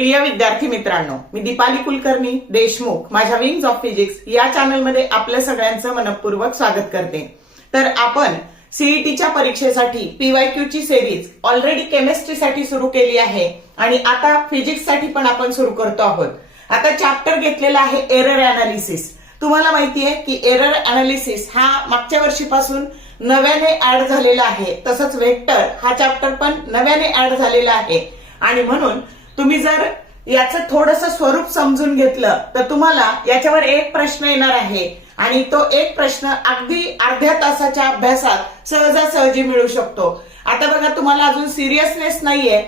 प्रिय विद्यार्थी मित्रांनो, मी दीपाली कुलकर्णी देशमुख माझ्या विंग्स ऑफ फिजिक्स या चॅनलमध्ये आपल्या सगळ्यांचं मनपूर्वक स्वागत करते। तर आपण सीईटीच्या परीक्षेसाठी पीवायक्यू ची सिरीज ऑलरेडी केमिस्ट्रीसाठी सुरू केली आहे आणि आता फिजिक्ससाठी पण आपण सुरू करतो आहोत। आता चॅप्टर घेतलेला आहे एरर अनालिसिस। तुम्हाला माहिती आहे की एरर अनालिसिस हा मागच्या वर्षीपासून नव्याने ऍड झालेला आहे, तसंच वेक्टर हा चॅप्टर पण नव्याने ऍड झालेला आहे आणि म्हणून तुम्ही जर याचं थोडंसं स्वरूप समजून घेतलं तर तुम्हाला याच्यावर एक प्रश्न येणार आहे आणि तो एक प्रश्न अगदी अर्ध्या तासाच्या अभ्यासात सहजासहजी मिळू शकतो। आता बघा, तुम्हाला अजून सिरियसनेस नाहीये,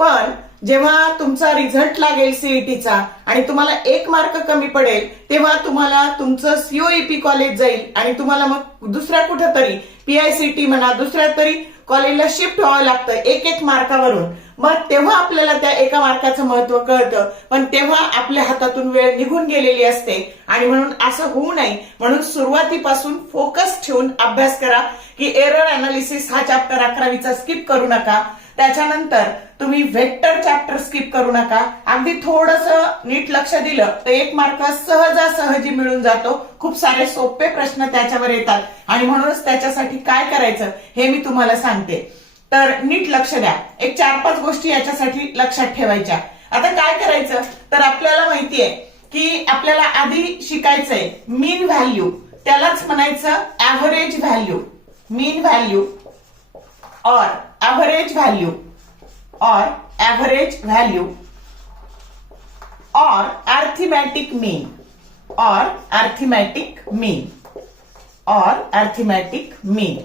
पण जेव्हा तुमचा रिझल्ट लागेल सीईटीचा आणि तुम्हाला 1 मार्क कमी पडेल तेव्हा तुम्हाला तुमचं सीओईपी कॉलेज जाईल आणि तुम्हाला मग दुसऱ्या कुठेतरी पीआयसीटी म्हणा दुसऱ्या तरी कॉलेजला शिफ्ट व्हावं लागतं 1-1 मार्कावरून। मग तेव्हा आपल्याला त्या 1 मार्काचं महत्व कळतं, पण तेव्हा आपल्या हातातून वेळ निघून गेलेली असते आणि म्हणून असं होऊ नये म्हणून सुरुवातीपासून फोकस ठेवून अभ्यास करा की एरर अनालिसिस हा चॅप्टर 11वीचा स्किप करू नका। त्याच्यानंतर तुम्ही वेक्टर चॅप्टर स्किप करू नका। अगदी थोडंसं नीट लक्ष दिलं तर 1 मार्क सहजासहजी मिळून जातो। खूप सारे सोपे प्रश्न त्याच्यावर येतात आणि म्हणूनच त्याच्यासाठी काय करायचं हे मी तुम्हाला सांगते। तर नीट लक्ष द्या, एक 4-5 गोष्टी याच्यासाठी लक्षात ठेवायच्या। आता काय करायचं तर आपल्याला माहितीये की आपल्याला आधी शिकायचंय मीन व्हॅल्यू, त्यालाच म्हणायचं ऍव्हरेज व्हॅल्यू, मीन व्हॅल्यू और एवरेज वैल्यू और एवरेज वैल्यू और अर्थमेटिक मीन और अर्थमेटिक मीन और अर्थमेटिक मीन।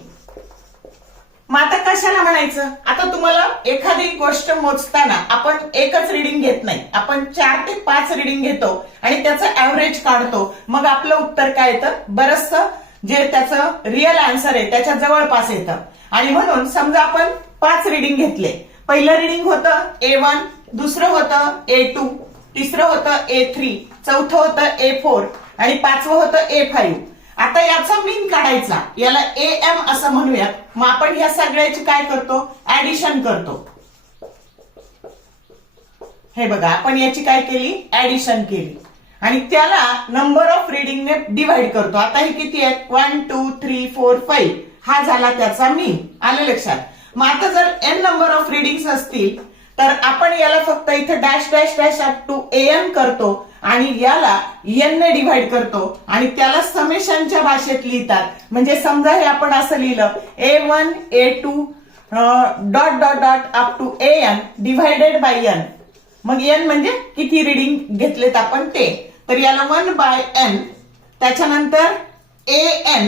मग आता कशाला म्हणायचं? आता तुम्हाला एखादी गोष्ट मोजताना आपण एकच रीडिंग घेत नाही, आपण 4 ते 5 रीडिंग घेतो आणि त्याचं ऍव्हरेज काढतो, मग आपलं उत्तर काय येतं? बरंचसं जे त्याचं रिअल आन्सर आहे त्याच्या जवळपास येतं। आणि म्हणून समजा आपण 5 रीडिंग घेतले, पहिलं रीडिंग होतं A1, दुसरं होतं A2, तिसरं होतं A3, चौथं होतं A4 आणि 5वं होतं A5। आता याचा मीन काढायचा, याला AM असं म्हणूयात। मग आपण या सगळ्याची काय करतो? ऍडिशन करतो। हे बघा, आपण याची काय केली? ऍडिशन केली आणि त्याला नंबर ऑफ रीडिंगने डिवाइड करतो। आता हे किती आहेत? 1 2 3 4 5 हा झाला त्याचा मीन। आलं लक्षात? मग आता जर n नंबर ऑफ रीडिंग्स असतील तर आपण याला फक्त इथं dash dash dash up to an करतो आणि याला n ने डिवाइड करतो आणि त्याला समेशनच्या भाषेत लिहितात। म्हणजे समजा हे आपण असं लिहिलं A1 A2 dot dot dot up to an divided by n। मग n म्हणजे किती रीडिंग घेतलेत आपण ते, तर याला 1/n, त्याच्यानंतर an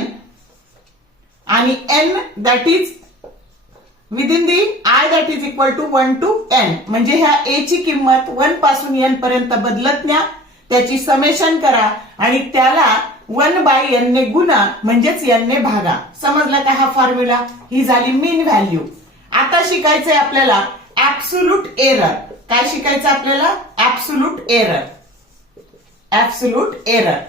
आणि n that is within the I that is equal to 1 to n। म्हणजे ह्या a ची किंमत 1 पासून n पर्यंत बदलत न्या, त्याची समेशन करा आणि त्याला 1/n ने गुणा म्हणजेच n ने भागा। समजलं का हा फॉर्म्युला? ही झाली मीन व्हॅल्यू। आता शिकायचंय आपल्याला ऍब्सोल्यूट एरर। काय शिकायचं आपल्याला? Absolute error. ऍब्सोल्यूट एरर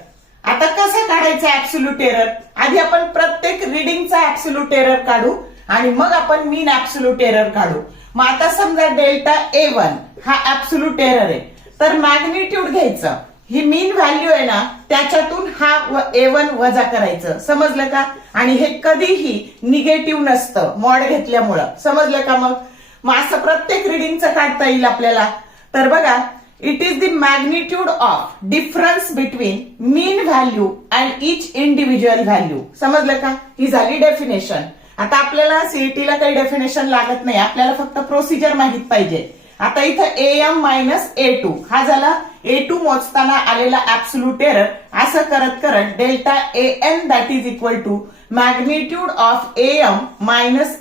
आता कसं काढायचं ऍब्सोल्यूट एरर? आधी आपण प्रत्येक रीडिंगचा ऍब्सोल्यूट एरर काढू आणि मग आपण मीन ऍब्सोल्यूट एरर काढू। मग आता समजा डेल्टा A1 हा ऍब्सोल्यूट एरर आहे, तर मॅग्निट्यूड घ्यायचं, ही मीन व्हॅल्यू आहे ना त्याच्यातून हा A1 वजा करायचं। समजलं का? आणि हे कधीही निगेटिव्ह नसतं मॉड घेतल्यामुळं। समजलं का? मग असं प्रत्येक रीडिंगचं काढता येईल आपल्याला। तर बघा, it is the magnitude of difference between mean value and each individual value. समजलं का? ही झाली डेफिनेशन। आता आपल्याला सीईटीला काही डेफिनेशन लागत नाही, आपल्याला फक्त प्रोसिजर माहित पाहिजे। आता इथं AM - A2 हा झाला A2 मोजताना आलेला ऍब्सोल्यूट एरर। असं करत करत delta AN that is equal to magnitude of AM -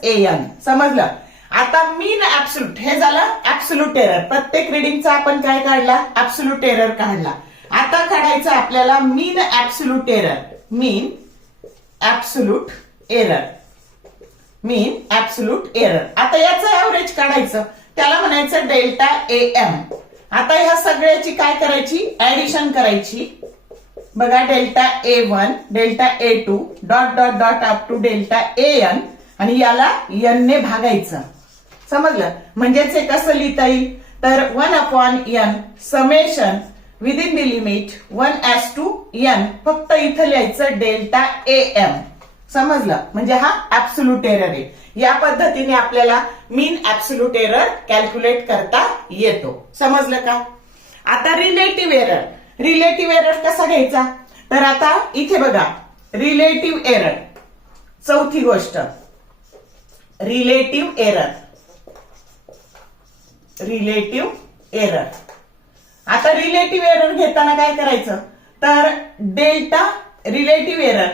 AN। समजलं? आता मीन ऍब्सोल्यूट हे झालं ऍब्सोल्यूट एरर। प्रत्येक रीडिंगचा आपण काय काढला? ऍब्सोल्यूट एरर काढला। आता काढायचं आपल्याला मीन ऍब्सोल्यूट एरर, मीन ऍब्सोल्यूट एरर, मीन ऍब्सोल्यूट एरर। आता याचं ऍव्हरेज काढायचं, त्याला म्हणायचं डेल्टा AM। आता ह्या सगळ्याची काय करायची? ऍडिशन करायची। बघा, delta A1 delta A2 dot dot dot up to delta AN आणि याला n ने भागायचं। समजलं? म्हणजेच हे कसं लिहिता येईल? तर 1/n summation within the limit 1:n फक्त इथं लिहायचं डेल्टा AM. समजलं? म्हणजे हा ऍब्सोल्यूट एरर आहे. या पद्धतीने आपल्याला मीन ऍब्सोल्यूट एरर कॅल्क्युलेट करता येतो. समजलं का? आता रिलेटिव्ह एरर. रिलेटिव्ह एरर कसा घ्यायचा? तर आता इथे बघा, रिलेटिव्ह एरर चौथी गोष्ट, रिलेटिव्ह एरर. Relative error. आता रिलेटिव्ह एरर घेताना काय करायचं? तर delta relative error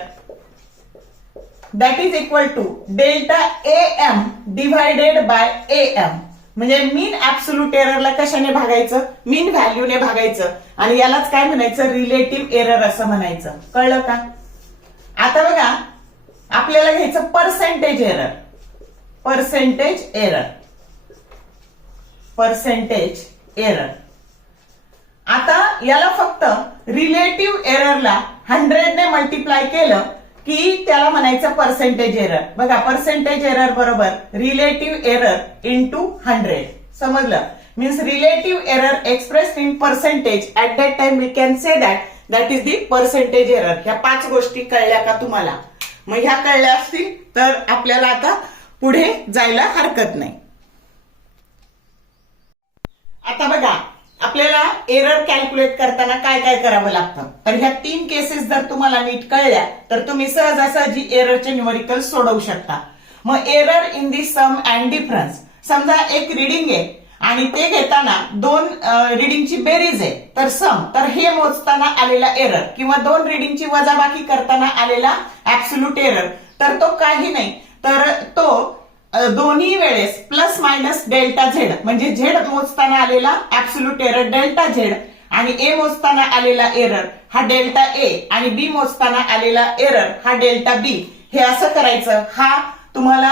that is equal to delta AM divided by AM. म्हणजे मीन ऍब्सोल्यूट एररला कशाने भागायचं? मीन व्हॅल्यूने भागायचं आणि यालाच काय म्हणायचं? रिलेटिव्ह एरर असं म्हणायचं. कळलं का? आता बघा, आपल्याला घ्यायचं percentage error. Percentage error. Percentage error. आता याला फक्त रिलेटिव्ह एररला 100 ने मल्टिप्लाय केलं की त्याला म्हणायचं पर्सेंटेज एरर. बघा, पर्सेंटेज एरर बरोबर रिलेटिव्ह एरर इंटू 100. समजलं? Means relative error expressed in percentage at that time we can say that is the percentage error. ह्या 5 गोष्टी कळल्या का तुम्हाला? मग ह्या कळल्या असतील तर आपल्याला आता पुढे जायला हरकत नाही. आता बघा, आपल्याला एरर कॅल्क्युलेट करताना काय काय करावं लागतं? तर ह्या 3 केसेस जर तुम्हाला नीट कळल्या तर तुम्ही सहजासहजी एररचे न्यूमेरिकल सोडवू शकता. मग error in the sum and difference. समजा एक रिडिंग आहे आणि ते घेताना 2 रिडिंगची बेरीज आहे, तर सम, तर हे मोजताना आलेला एरर किंवा 2 रिडिंगची वजाबाकी करताना आलेला ऍब्सोल्यूट एरर, तर तो काही नाही, तर तो दोन्ही वेळेस प्लस मायनस डेल्टा झेड, म्हणजे झेड मोजताना आलेला ऍब्सोल्यूट एरर डेल्टा झेड आणि ए मोजताना आलेला एरर हा डेल्टा ए आणि बी मोजताना आलेला एरर हा डेल्टा बी. हे असं करायचं. हा तुम्हाला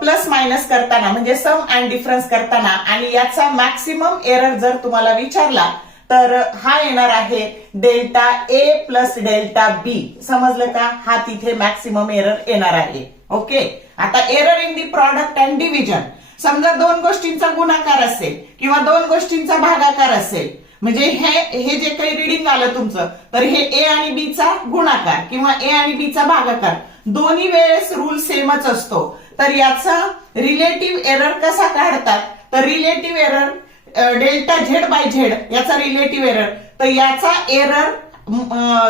प्लस मायनस करताना म्हणजे सम अँड डिफरन्स करताना, आणि याचा मॅक्सिमम एरर जर तुम्हाला विचारला तर हा येणार आहे डेल्टा ए प्लस डेल्टा बी. समजलं का? हा तिथे मॅक्सिमम एरर येणार आहे. ओके. आता error in the product and division. समजा 2 गोष्टींचा गुणाकार असेल किंवा 2 गोष्टींचा भागाकार असेल, म्हणजे हे जे काही रिडिंग आलं तुमचं, तर हे ए आणि बी चा गुणाकार किंवा ए आणि बी चा भागाकार, दोन्ही वेळेस रूल सेमच असतो. तर याचा रिलेटिव्ह एरर कसा काढतात? तर relative error delta Z by Z याचा रिलेटिव्ह एरर, तर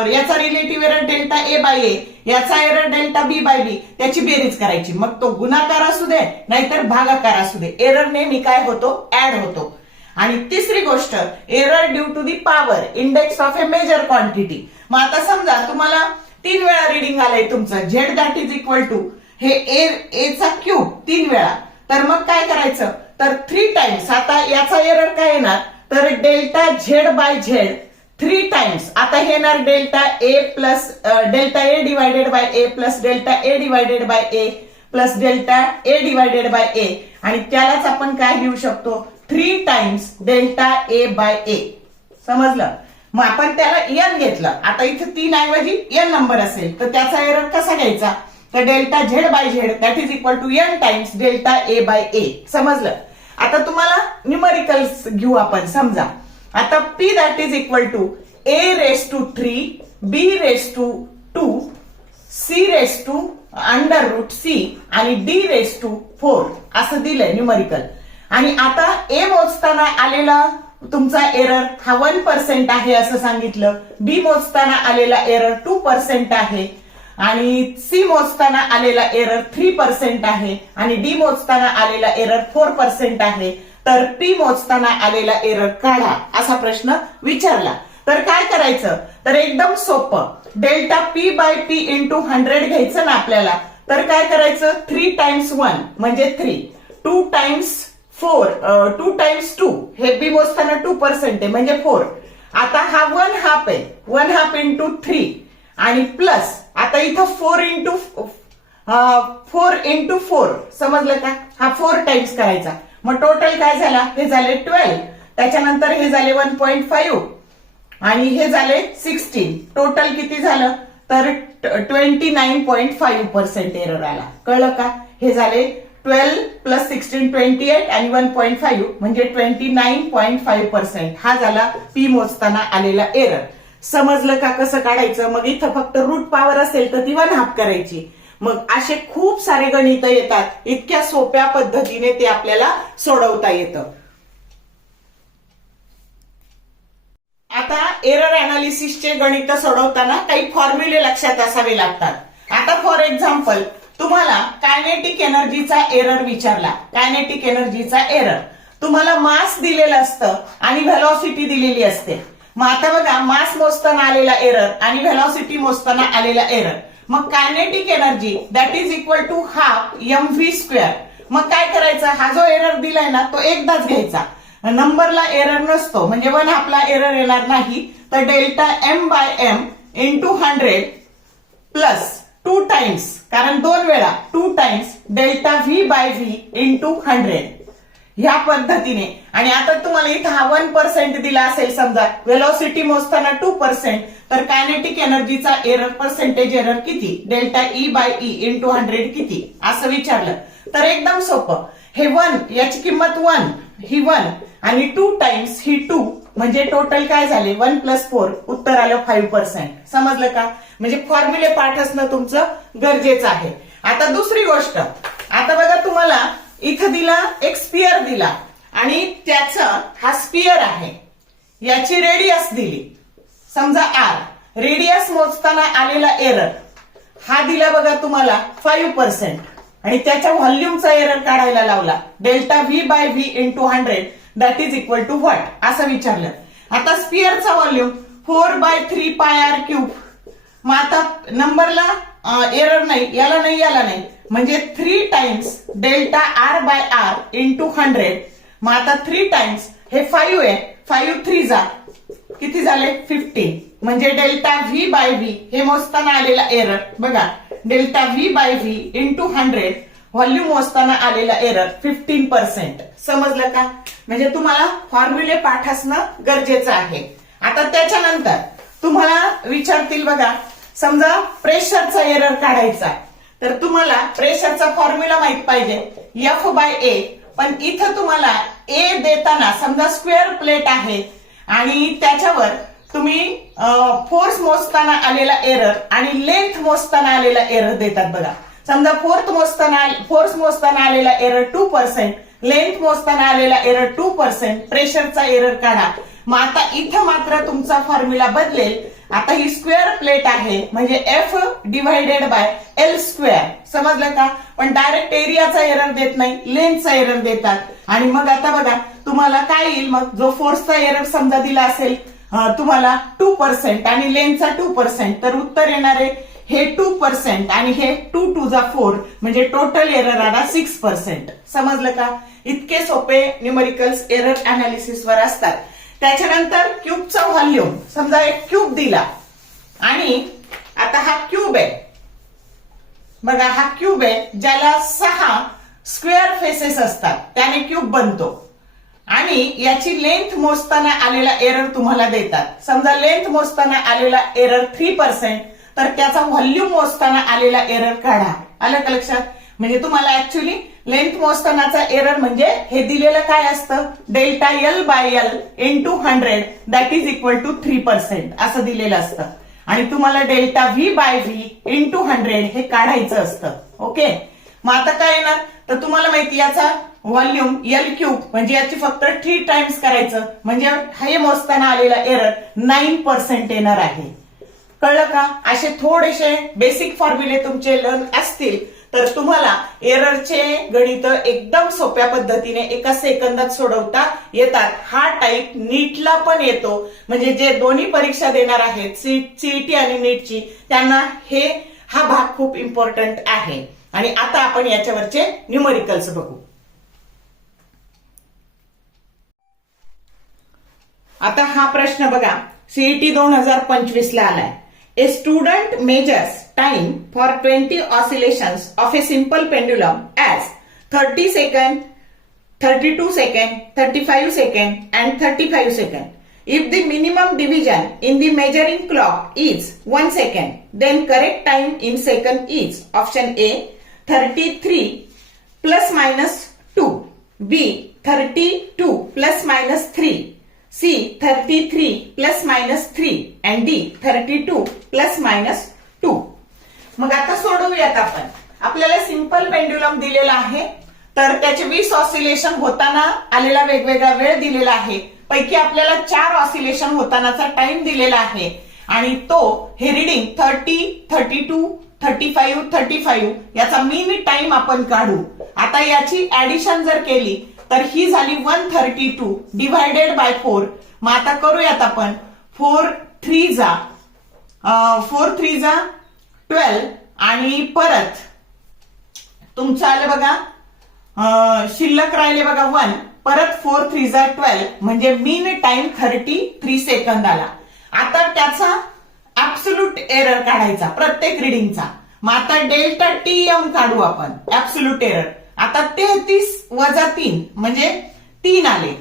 याचा relative error delta A by ए, याचा एरर डेल्टा बी बाय बी, त्याची बेरीज करायची. मग तो गुणाकार असू दे नाहीतर भागाकार असू दे, एरर नेहमी काय होतो? ऍड होतो. आणि तिसरी गोष्ट, error due to the power index of a measure quantity. मग आता समजा तुम्हाला 3 वेळा रिडिंग आलंय तुमचं Z that is equal to हे ए चा क्यूब 3 वेळा, तर मग काय करायचं? तर 3 टाइम्स. आता याचा एरर काय येणार? तर delta Z by Z 3 times. आता हे येणार delta A plus delta A divided by A plus delta A divided by A plus delta A divided by A, आणि त्यालाच आपण काय घेऊ शकतो? 3 times delta A by A. समजलं? मग आपण त्याला एन घेतलं. आता इथे 3 ऐवजी एन नंबर असेल तर त्याचा एरर कसा घ्यायचा? तर delta Z by Z that is equal to N times delta A by A. समजलं? आता तुम्हाला न्यूमेरिकल्स घेऊ आपण. समजा आता P that is equal to A raise to 3, B raise to 2, C raise to under root C आणि D raise to 4 असं दिलंय न्यूमेरिकल. आणि आता A मोजताना आलेला तुमचा एरर हा 1% आहे असं सांगितलं, B मोजताना आलेला एरर 2% आहे आणि C मोजताना आलेला एरर 3% आहे आणि D मोजताना आलेला एरर 4% आहे. तर P मोजताना आलेला एरर काढा असा प्रश्न विचारला. तर काय करायचं? तर एकदम सोपं, delta P by P into 100 घ्यायचं ना आपल्याला. तर काय करायचं? 3 टाइम्स 1 म्हणजे 3, 2 टाइम्स 4, 2 टाइम्स 2, हे बी मोजताना 2% आहे म्हणजे 4. आता हा 1 हाफ आहे, 1 हाफ इंटू 3 आणि प्लस आता इथं 4 इंटू 4. समजलं का? हा 4 टाइम्स करायचा. मग टोटल काय झाला? हे झाले 12, त्याच्यानंतर हे झाले 1.5 आणि हे झाले 16. टोटल किती झालं? तर 29.5% एरर आला. कळलं का? हे झाले 12 प्लस 16 28 आणि 1.5 म्हणजे 29.5% हा झाला पी मोजताना आलेला एरर. समजलं का कसं काढायचं? मग इथं फक्त रूट पॉवर असेल तर ती 1/2 करायची. मग असे खूप सारे गणित येतात, इतक्या सोप्या पद्धतीने ते आपल्याला सोडवता येतं. आता एरर अनालिसिसचे गणित सोडवताना काही फॉर्म्युले लक्षात असावे लागतात. आता फॉर एक्झाम्पल तुम्हाला कायनेटिक एनर्जीचा एरर विचारला. कायनेटिक एनर्जीचा एरर तुम्हाला मास दिलेलं असतं आणि व्हेलॉसिटी दिलेली असते. मग आता बघा, मास मोजताना आलेला एरर आणि व्हेलॉसिटी मोजताना आलेला एरर. मग kinetic energy that is equal to half mv². मग काय करायचं? हा जो एरर दिलाय ना तो एकदाच घ्यायचा. नंबरला एरर नसतो म्हणजे 1/2 एरर येणार नाही. तर delta m/m into 100 plus 2 times, कारण 2 वेळा 2 टाइम्स डेल्टा v/v इंटू 100 ह्या पद्धतीने. आणि आता तुम्हाला इथं हा 1% दिला असेल, समजा व्हेलॉसिटी मोजताना 2%, तर कायनेटिक एनर्जीचा एरर पर्सेंटेज एरर किती? डेल्टा E/E इंटू 100 किती असं विचारलं तर एकदम सोपं. हे 1 याची किंमत 1, ही 1 आणि 2 टाइम्स ही 2 म्हणजे टोटल काय झाले? 1 प्लस 4, उत्तर आलं 5%. समजलं का? म्हणजे फॉर्म्युले पाठ असणं तुमचं गरजेचं आहे. आता दुसरी गोष्ट, आता बघा तुम्हाला इथं दिला एक स्पियर दिला आणि त्याचं हा स्पियर आहे, याची रेडियस दिली समजा r. रेडियस मोजताना आलेला एरर हा दिला बघा तुम्हाला 5% आणि त्याच्या व्हॉल्यूमचा एरर काढायला लावला. Delta v/v into 100 that is equal to what असं विचारलं. आता स्पियरचा व्हॉल्यूम 4/3πr³. मग आता नंबरला एरर नाही, याला नाही, याला नाही, म्हणजे 3 टाइम्स डेल्टा r/r इंटू 100. मग आता 3 टाइम्स हे 5 आहे, 5 3 जा किती झाले? 15. म्हणजे डेल्टा v/v हे मोजताना आलेला एरर बघा, डेल्टा v/v इंटू 100 व्हॉल्यूम मोजताना आलेला एरर 15%. समजलं का? म्हणजे तुम्हाला फॉर्म्युले पाठ असणं गरजेचं आहे. आता त्याच्यानंतर तुम्हाला विचारतील बघा, समजा प्रेशरचा एरर काढायचा तर तुम्हाला प्रेशरचा फॉर्म्युला माहित पाहिजे, F/A. पण इथं तुम्हाला A देताना समजा स्क्वेअर प्लेट आहे आणि त्याच्यावर तुम्ही फोर्स मोजताना आलेला एरर आणि लेंथ मोजताना आलेला एरर देतात बघा. समजा फोर्स मोजताना आलेला एरर 2%, लेंथ मोजताना आलेला एरर 2%, प्रेशरचा एरर काढा. मग आता इथं मात्र तुमचा फॉर्म्युला बदलेल. आता ही स्क्वेअर प्लेट आहे म्हणजे F/L². समजलं का? पण डायरेक्ट एरियाचा एरर देत नाही, लेंथचा एरर देतात. आणि मग आता बघा तुम्हाला काय येईल, मग जो फोर्सचा एरर समजा दिला असेल तुम्हाला 2% आणि लेंथचा 2%, तर उत्तर येणारे हे 2% आणि हे 2 2 जा 4 म्हणजे टोटल एरर आला 6%. समजलं का? इतके सोपे न्यूमेरिकल्स एरर अनालिसिस वर असतात. त्याच्यानंतर क्यूबचा व्हॉल्यूम, समजा एक क्यूब दिला आणि आता हा क्यूब आहे बघा, हा क्यूब आहे ज्याला 6 स्क्वेअर फेसेस असतात, त्याने क्यूब बनतो. आणि याची लेंथ मोजताना आलेला एरर तुम्हाला देतात. समजा लेंथ मोजताना आलेला एरर 3%, तर त्याचा व्हॉल्यूम मोजताना आलेला एरर काढा. आलं का लक्षात? म्हणजे तुम्हाला ऍक्च्युली लेंथ मोजतानाचा एरर म्हणजे हे दिलेलं काय असतं, delta L/L into 100 that is equal to 3% असं दिलेलं असतं. आणि तुम्हाला डेल्टा v/v इंटू 100 हे काढायचं असतं. ओके, मग आता काय येणार, तर तुम्हाला माहिती याचा व्हॉल्यूम L³ म्हणजे याची फक्त 3 टाइम्स करायचं म्हणजे हे मोजताना आलेला एरर 9% येणार आहे. कळलं का? असे थोडेसे बेसिक फॉर्म्युले तुमचे लर्न असतील तर तुम्हाला एररचे गणित एकदम सोप्या पद्धतीने एका सेकंदात सोडवता येतात. हा टाईप नीटला पण येतो. म्हणजे जे दोन्ही परीक्षा देणार आहेत सीईटी आणि नीटची, त्यांना हा भाग खूप इम्पॉर्टंट आहे. आणि आता आपण याच्यावरचे न्यूमरिकल्स बघू. आता हा प्रश्न बघा, सीईटी 2025 ला आलाय. A student measures time for 20 oscillations of a simple pendulum as 30 second, 32 second, 35 second and 35 second. If the minimum division in the measuring clock is 1 second, then correct time in second is option A 33, plus minus 2, B 32 plus minus 3, C 33 plus minus 3 and D 32 plus minus 2. मग आता सोडवूयात आपण. आपल्याला simple pendulum दिलेला आहे, तर त्याचे 20 oscillation होताना आलेला वेगवेगळा वेळ दिलेला आहे. पैकी आपल्याला 4 ऑसिलेशन होतानाचा टाइम दिलेला आहे आणि तो हे रिडिंग 30, 32, 35, 35 याचा मीन टाइम आपण काढू. आता याची ऍडिशन जर केली तर ही झाली 132 डिवायडेड बाय 4. मग आता करूयात आपण. 4 3 जा 12 आणि परत तुमचं आलं बघा, शिल्लक राहिले बघा 1, परत 4 3 जा 12 म्हणजे मीन टाइम 33 सेकंद आला. आता त्याचा ऍब्सोल्यूट एरर काढायचा प्रत्येक रिडिंगचा. मग आता डेल्टा टीएम काढू आपण. ऍब्सोल्यूट एरर आता 33 वजा 3 म्हणजे 3 आले.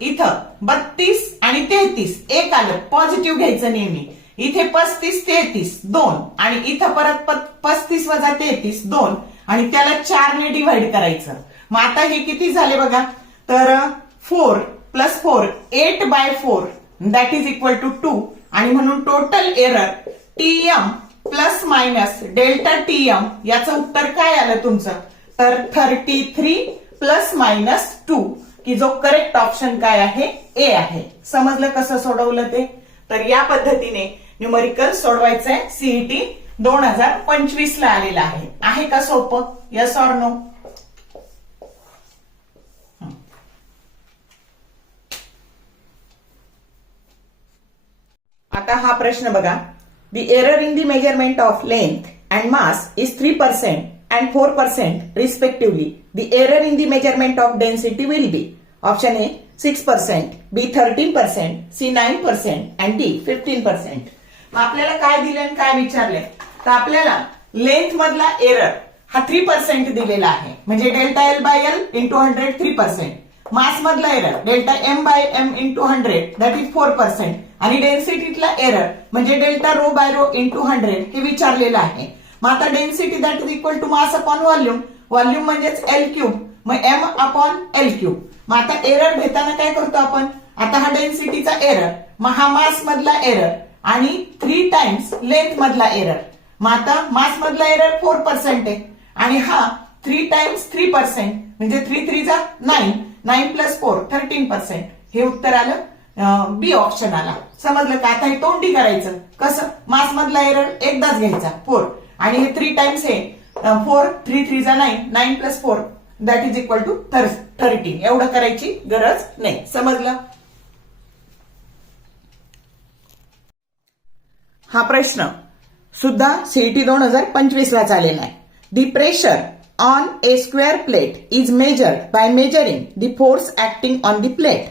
इथं 32 आणि 33 1 आलं, पॉझिटिव्ह घ्यायचं नेहमी. इथे 35 33 2 आणि इथं परत 35 वजा 33 2 आणि त्याला 4 ने डिव्हाइड करायचं. मग आता हे किती झाले बघा, तर 4 plus 4 8 by 4 that is equal to 2 आणि म्हणून total error TM plus minus delta TM याचं उत्तर काय आलं तुमचं, तर 33 प्लस मायनस 2 की जो करेक्ट ऑप्शन काय आहे, ए आहे. समजलं कसं सोडवलं ते. तर या पद्धतीने न्यूमरिकल सोडवायचंय. सीईटी 2025 ला आलेला आहे. आहे का सोपं? Yes or no? आता हा प्रश्न बघा. The error in the measurement of length and mass is 3% and 4% respectively. The error in the measurement of density will be option A 6%, B 13%, C 9% and D 15%. मग आपल्याला काय दिलं आणि काय विचारलंय, तर आपल्याला लेंथ मधला एरर हा 3% दिलेला आहे, म्हणजे delta L by L into 100 3%. Mass मधला error delta M by M into 100 that is 4% आणि डेन्सिटीतला एरर म्हणजे delta rho by rho into 100 हे विचारलेलं आहे. मग आता density that is equal to mass upon volume, volume म्हणजेच एल क्यूब, मग एम अपॉन एल क्यूब. मग आता एरर घेताना काय करतो आपण, आता हा डेन्सिटीचा एरर, मग हा मास मधला एरर आणि 3 टाइम्स लेंथ मधला एरर. मग आता मास मधला एरर 4% आहे आणि हा 3 टाइम्स 3% म्हणजे 3 3 जा 9, 9 प्लस 4 13%. हे उत्तर आलं बी ऑप्शन आला. समजलं का? आता हे तोंडी करायचं कसं, मास मधला एरर एकदाच घ्यायचा 4 आणि हे 3 टाइम्स हे 4 3 3 जा 9, 9 plus 4 that is equal to 13. एवढं करायची गरज नाही. समजलं? हा प्रश्न सुद्धा सीईटी 2025 ला आलेला आहे. The pressure on A square plate is measured by measuring the force acting on the plate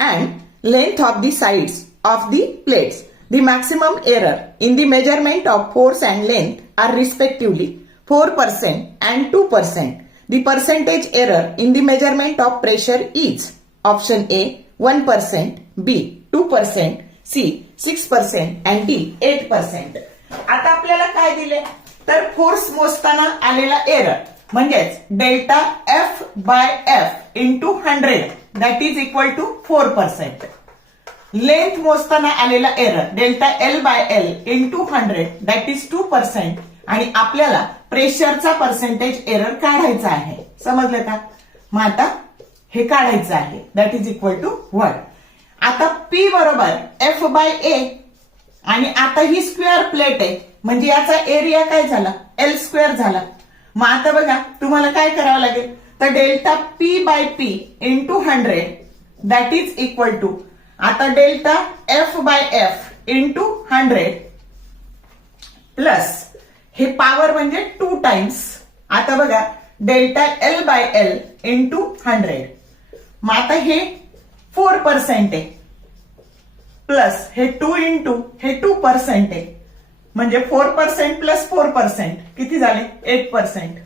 and length of the sides of the plates. The maximum error in the measurement of force and length are respectively 4% and 2%. The percentage error in the measurement of pressure is option A 1%, B 2%, C 6% and D 8%. आता आपल्याला काय दिले, तर force मोजताना आलेला error म्हणजेच delta F by F into 100 that is equal to 4%. Length मोजताना आलेला error delta L by L into 100 that is 2% आणि आपल्याला प्रेशरचा पर्सेंटेज एरर काढायचा आहे. समजलं का? मग आता हे काढायचं आहे दॅट इज इक्वल टू 1. आता पी बरोबर एफ बाय ए आणि आता ही स्क्वेअर प्लेट आहे म्हणजे याचा एरिया काय झाला, एल स्क्वेअर झाला. मग आता बघा तुम्हाला काय करावं लागेल, तर delta P by P into 100 that is equal to आता delta F by F into 100 plus हे पॉवर म्हणजे 2 टाइम्स. आता बघा delta L by L into 100. मग आता हे 4% आहे प्लस हे 2 इंटू हे 2% आहे म्हणजे 4% प्लस 4% किती झाले 8%.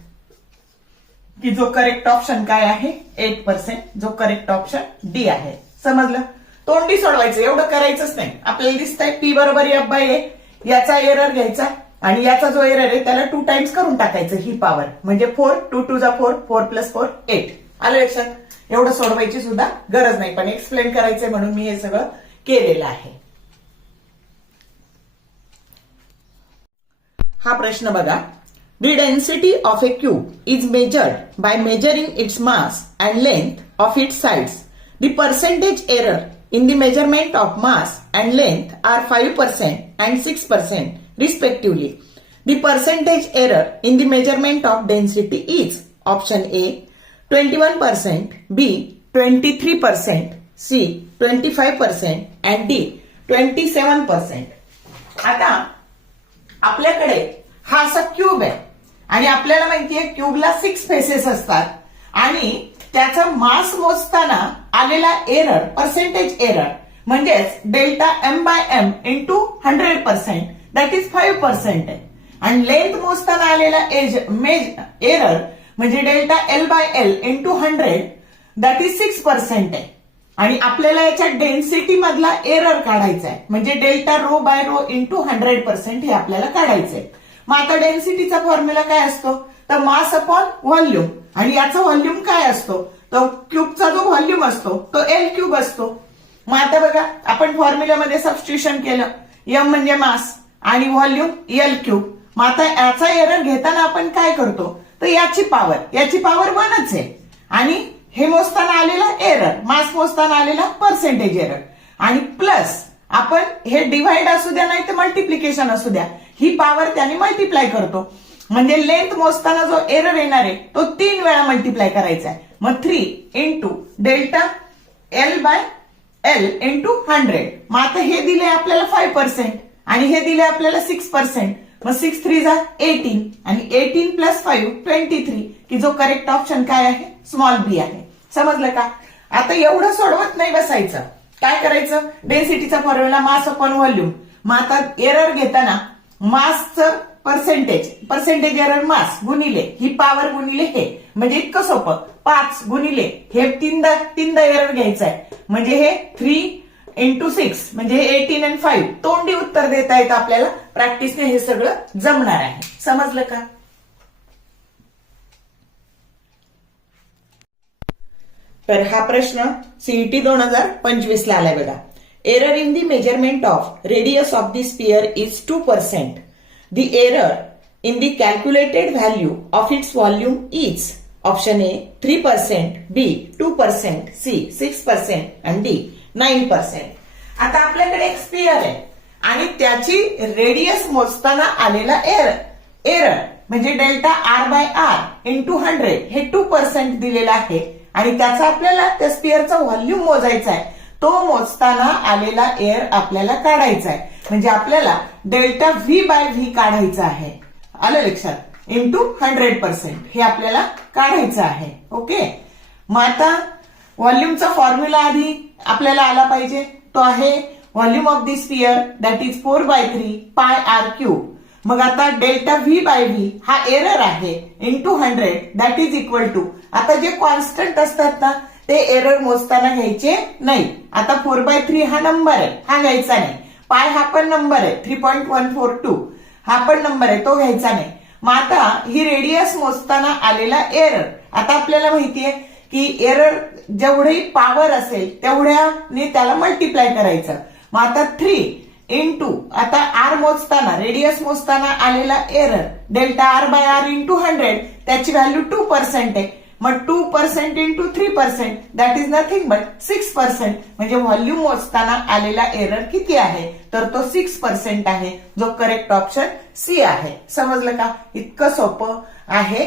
की जो करेक्ट ऑप्शन काय आहे 8%. जो करेक्ट ऑप्शन डी आहे. समजलं? तोंडी सोडवायचं, एवढं करायचंच नाही. आपल्याला दिसतंय पी बरोबर एफ बाय ए, याचा एरर घ्यायचा आणि याचा जो एरर आहे त्याला 2 टाइम्स करून टाकायचं ही पॉवर, म्हणजे 4 2 2 जा 4 4 + 4 8. आलं लक्षात? एवढं सोडवायची सुद्धा गरज नाही, पण एक्सप्लेन करायचंय म्हणून मी हे सगळं केलेलं आहे. हा प्रश्न बघा. The density of a cube is measured by measuring its mass and length of its sides. The percentage error in the measurement of mass and length are 5% and 6% respectively. The percentage error in the measurement of density is option A 21%, B 23%, C 25% and D 27%. आता आपल्याकडे हा असा cube आहे आणि आपल्याला माहितीये क्यूबला 6 faces असतात आणि त्याचा मास मोजताना आलेला एरर, पर्सेंटेज एरर म्हणजेच delta m/m into 100% that is 5% आहे. आणि लेंथ मोजताना आलेला एरर म्हणजे delta l/l into 100 that is 6% आहे. आणि आपल्याला याच्या डेन्सिटी मधला एरर काढायचा आहे, म्हणजे डेल्टा ρ/ρ इंटू 100% हे आपल्याला काढायचंय. मग आता डेन्सिटीचा फॉर्म्युला काय असतो, तर मास अपॉन व्हॉल्यूम, आणि याचा व्हॉल्यूम काय असतो, तर क्यूबचा जो व्हॉल्यूम असतो तो L³ असतो. मग आता बघा आपण फॉर्म्युल्यामध्ये सबस्टिट्यूशन केलं, m म्हणजे मास आणि व्हॉल्यूम L³. मग आता याचा एरर घेताना आपण काय करतो, तर याची पॉवर 1च आहे आणि हे मोजताना आलेला एरर, मास मोजताना आलेला पर्सेंटेज एरर, आणि प्लस आपण हे डिव्हाइड असू द्या नाही तर मल्टिप्लिकेशन असू द्या, ही पॉवर त्याने मल्टिप्लाय करतो. म्हणजे लेंथ मोजताना जो एरर येणार आहे तो 3 वेळा मल्टिप्लाय करायचा आहे. मग 3 इंटू डेल्टा l/l इंटू 100. मग आता हे दिले आपल्याला 5% आणि हे दिले आपल्याला 6%. मग 6 3 जा 18 आणि 18 + 5 23, की जो करेक्ट ऑप्शन काय आहे, स्मॉल बी आहे. समजलं का? आता एवढं सोडवत नाही बसायचं, काय करायचं, डेन्सिटीचा फॉर्म्युला मास अपॉन व्हॉल्यूम. मग आता एरर घेताना मासचं पर्सेंटेज एरर मास गुणिले ही पॉवर गुणिले हे, म्हणजे इतकं सोपं. 5 गुणिले हे तीनदा एरर घ्यायचं आहे, म्हणजे हे 3 इंटू 6 म्हणजे हे 18 आणि 5. तोंडी उत्तर देता येतं आपल्याला, प्रॅक्टिसने हे सगळं जमणार आहे. समजलं का? तर हा प्रश्न सीईटी 2025 ला आलाय बघा. Error in the measurement of radius of the sphere is 2%. The error in the calculated value of its volume is option A 3%, B 2%, C 6% आणि डी 9%. आता आपल्याकडे एक स्पियर आहे आणि त्याची रेडियस मोजताना आलेला एरर म्हणजे डेल्टा r/r इंटू 100 हे 2% दिलेला आहे आणि त्याचा आपल्याला त्या स्पियरचा व्हॉल्यूम मोजायचा आहे. तो मोजताना आलेला एअर आपल्याला काढायचा आहे, म्हणजे आपल्याला डेल्टा v/v काढायचा आहे. आलं लक्षात? इंटू 100% हे आपल्याला काढायचं आहे. ओके. मग आता व्हॉल्यूमचा फॉर्म्युला आधी आपल्याला आला पाहिजे, तो आहे volume of the sphere that is 4/3 πr³. मग आता डेल्टा v/v हा एरर आहे into 100 that is equal to, आता जे कॉन्स्टंट असतात ना ते एरर मोजताना घ्यायचे नाही. आता 4/3 हा नंबर आहे, हा घ्यायचा नाही. पाय हा पण नंबर आहे 3.142, हा पण नंबर आहे, तो घ्यायचा नाही. मग आता ही रेडियस मोजताना आलेला एरर, आता आपल्याला माहितीये की एरर जेवढी पॉवर असेल तेवढ्याने त्याला मल्टिप्लाय करायचं. मग आता 3 इंटू आता आर मोजताना, रेडियस मोजताना आलेला एरर डेल्टा r/r इंटू 100, त्याची व्हॅल्यू 2% आहे. मग 2% into 3% that is nothing but 6%. म्हणजे व्हॉल्यूम मोजताना आलेला एरर किती आहे, तर तो 6% आहे, जो करेक्ट ऑप्शन सी आहे. समजलं का? इतकं सोपं आहे